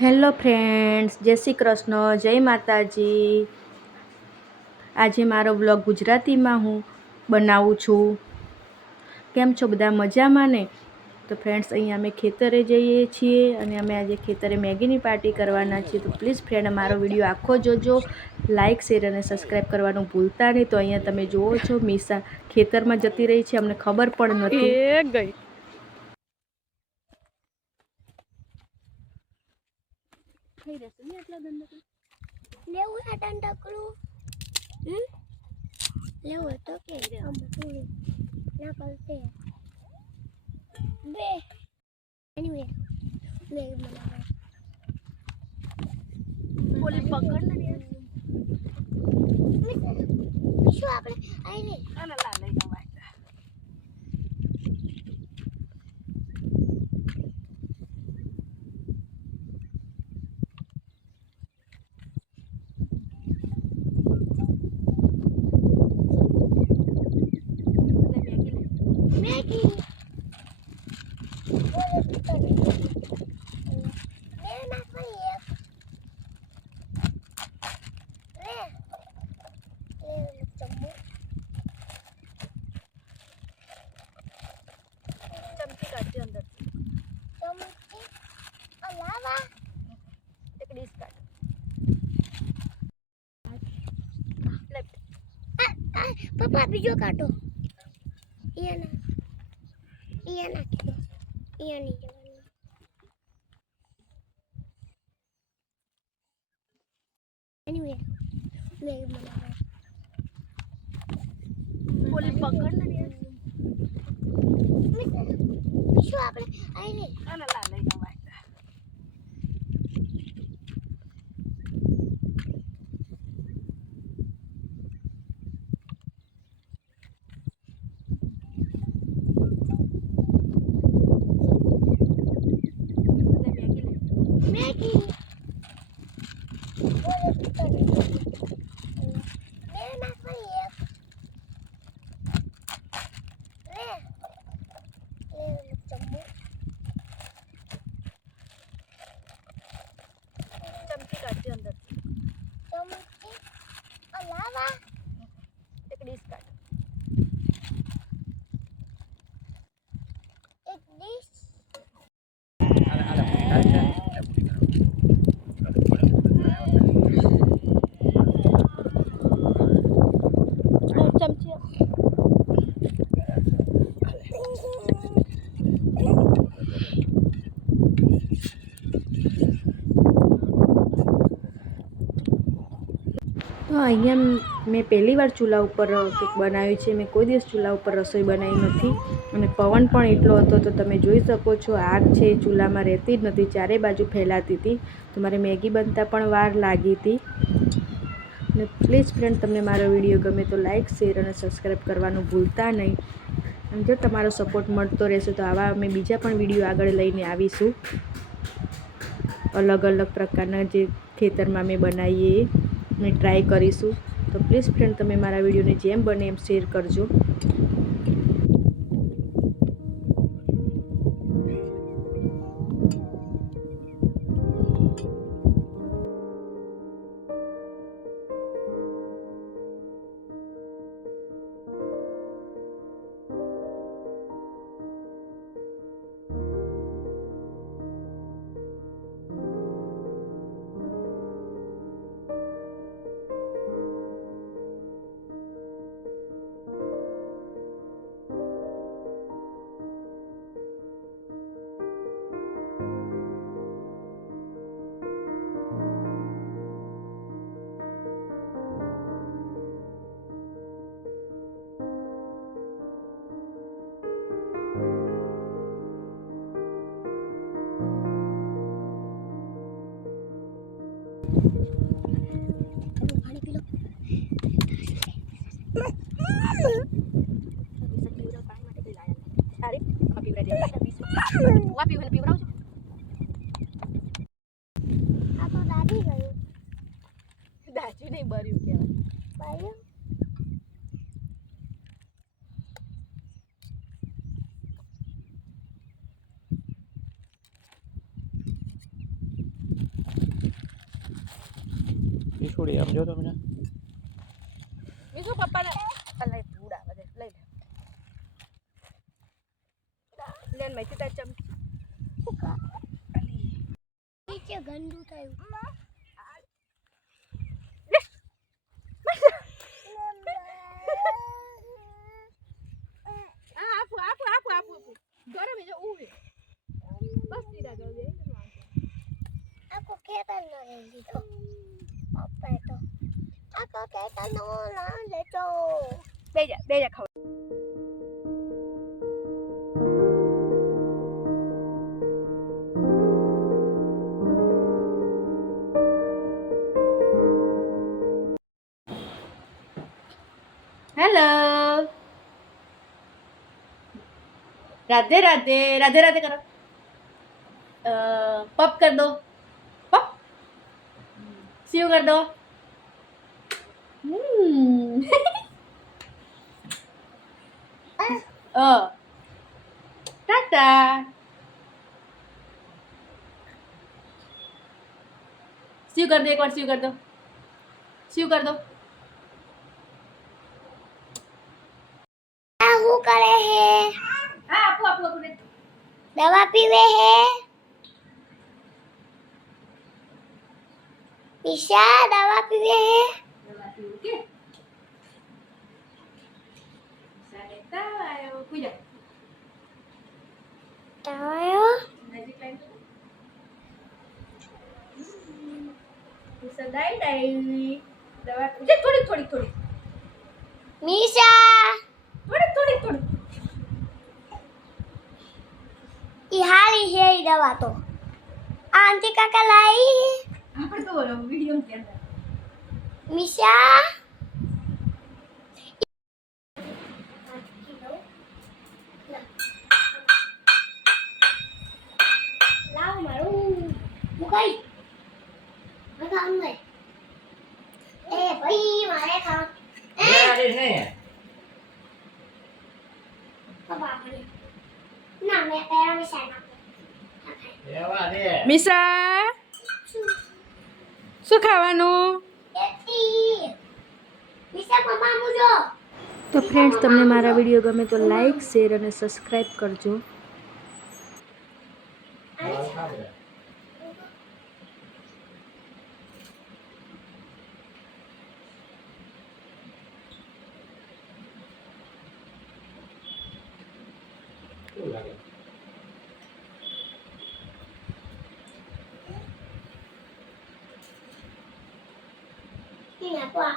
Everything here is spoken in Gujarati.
હેલો ફ્રેન્ડ્સ, જય શ્રી કૃષ્ણ, જય માતાજી. આજે મારો બ્લોગ ગુજરાતીમાં હું બનાવું છું. કેમ છો બધા મજામાં ને? તો ફ્રેન્ડ્સ, અહીંયા અમે ખેતરે જઈએ છીએ અને અમે આજે ખેતરે મેગીની પાર્ટી કરવાના છીએ. તો પ્લીઝ ફ્રેન્ડ, મારો વીડિયો આખો જોજો. લાઇક શેર અને સબસ્ક્રાઈબ કરવાનું ભૂલતા નહીં. તો અહીંયા તમે જુઓ છો, મીસા ખેતરમાં જતી રહી છે. અમને ખબર પણ નથી. ગઈ. થઈ રહેશે ને આટલા દંડકડું લેવું છે દંડકડું? હમ? લેવું તો કે. આમ થોડું ના કરતે બે એનીવે લે મને બોલે પકડ ને શું આપણે આઈ લે. ના લા લઈ જવાય મેગી બોલે તો લે ના કોઈ એક લે લે ચમ્મુ ચમચી કાઢજે અંદર ચમચી અલાવા આ, પપ્પા બીજો કાઢો. અહીંયા અહીંયા નાખી દો અહીંયા નહીં જવાનું એનીવે લે મને બોલી પકડ ને શું આપણે? આઈ લે. અને લા લઈ મેગી બોલે તો લે લે ના કોઈ એક લે લે ચમ્મુ ચમચી કાઢજે અંદર ચમચી અલાવા એક ડીશ કાઢ એક ડીશ ચમચી તો અહીંયા મેં પહેલી વાર ચૂલા ઉપર કંઈક બનાવ્યું છે. મેં કોઈ દિવસ ચૂલા ઉપર રસોઈ બનાવી નથી. અને પવન પણ એટલો હતો તો તમે જોઈ શકો છો, આગ છે, ચૂલામાં રહેતી જ નથી. ચારે બાજુ ફેલાતી હતી. તો મારે મેગી બનતા પણ વાર લાગી હતી. અને પ્લીઝ ફ્રેન્ડ, તમને મારો વીડિયો ગમે તો લાઇક શેર અને સબસ્ક્રાઈબ કરવાનું ભૂલતા નહીં. અને જો તમારો સપોર્ટ મળતો રહેશે તો આવા અમે બીજા પણ વીડિયો આગળ લઈને આવીશું. અલગ અલગ પ્રકારના જે ખેતરમાં અમે બનાવીએ. અને ટ્રાય કરીશું. તો પ્લીઝ ફ્રેન્ડ તમે મારા વિડીયોને જેમ બને એમ શેર કરજો. દાજી નહીં બર્યું કહેવાય. બાયું છોડી આમ જો તમે. બીજું પપ્પાને લઈ પૂડા બધે લઈ લે. લેન મેં સીધા ચમ નીચે ગંદુ થયું આ આપો આપો આપો આપો આપો ગરમ છે ઉવે બસ સીધા જાવ દે આખો ખેતર નો લઈ લીધો પપ્પાએ તો આખો ખેતર નો ના લેતો બે જા બે જા ખાવ હેલો રાધે રાધે રાધે રાધે કરો અ, પપ કર દો પપ સીવ કર દો હમ અ ટાટા સીવ કર દો એક વાર સીવ કર દો સીવ કર દો શું કરે હે? હા આપો આપો આપો. દવા પીવે હે? ઈશા દવા પીવે હે દવા પીવું કે સાડે તાવ આવ્યો કુઈ જા તાયો નજીક લાઈન તો સદાઈ ડાઈ દવા જે થોડી થોડી થોડી મીશા થોડી થોડી થોડી ઈ હારી છે ઈ દવા તો આ આંટી કાકા લાઈ આપણે તો વીડિયો કે અંદર લાવ મારું મુકાઈ બધા અંદર એ ભાઈ મારે ખા બાપરે ના મેં પેરા મિશા ના મિશ્રા શું ખાવાનું? તો ફ્રેન્ડ્સ તમને મારા વીડિયો ગમે તો લાઈક શેર અને સબસ્ક્રાઈબ કરજો. 买画